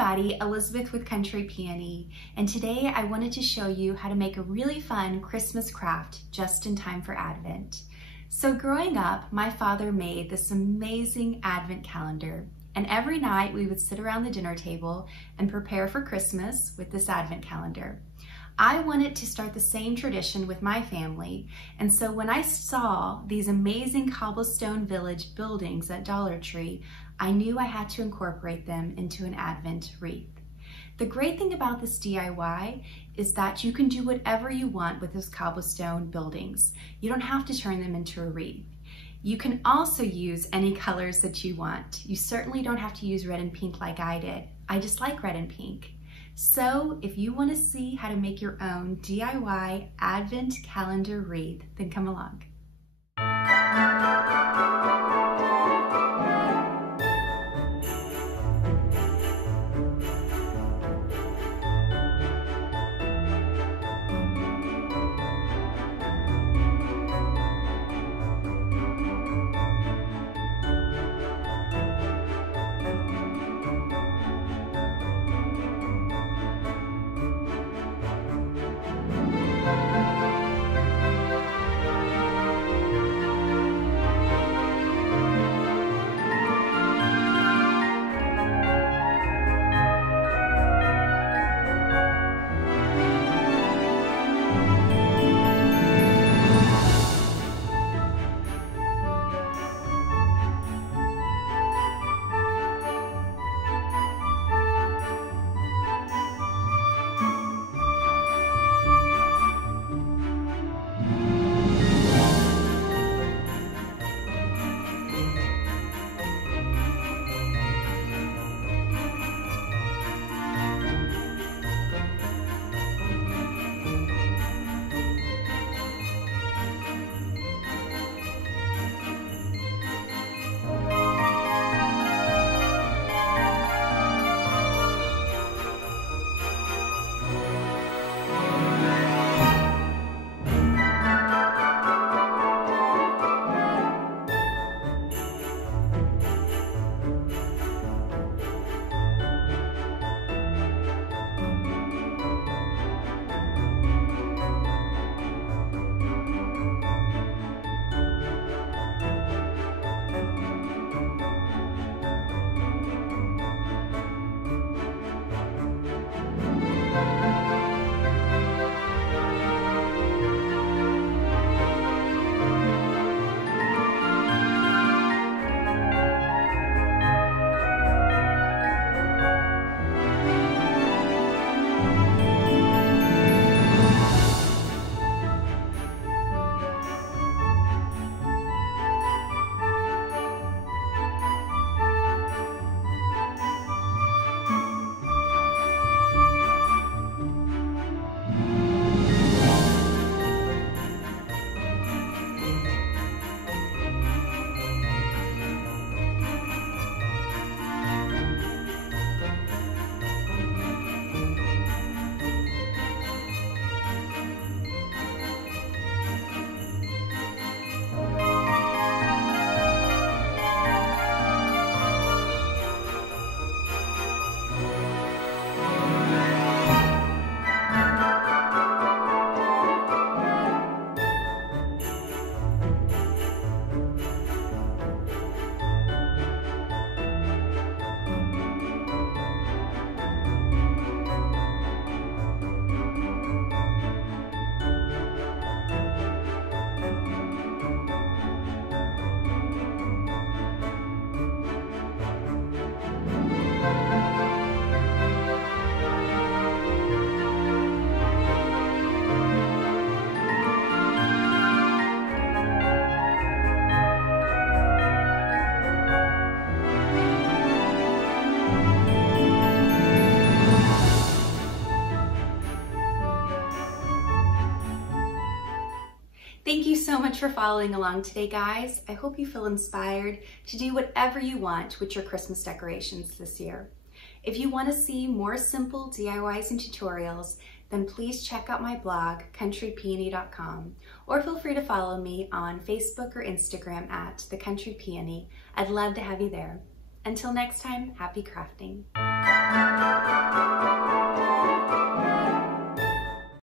everybody, Elizabeth with Country Peony, and today I wanted to show you how to make a really fun Christmas craft just in time for Advent. So growing up, my father made this amazing Advent calendar, and every night we would sit around the dinner table and prepare for Christmas with this Advent calendar. I wanted to start the same tradition with my family, and so when I saw these amazing cobblestone village buildings at Dollar Tree, I knew I had to incorporate them into an Advent wreath. The great thing about this DIY is that you can do whatever you want with those cobblestone buildings. You don't have to turn them into a wreath. You can also use any colors that you want. You certainly don't have to use red and pink like I did. I just like red and pink. So if you want to see how to make your own DIY Advent calendar wreath, then come along. Thank you so much for following along today, guys. I hope you feel inspired to do whatever you want with your Christmas decorations this year. If you want to see more simple DIYs and tutorials, then please check out my blog, countrypeony.com, or feel free to follow me on Facebook or Instagram at The Country Peony. I'd love to have you there. Until next time, happy crafting.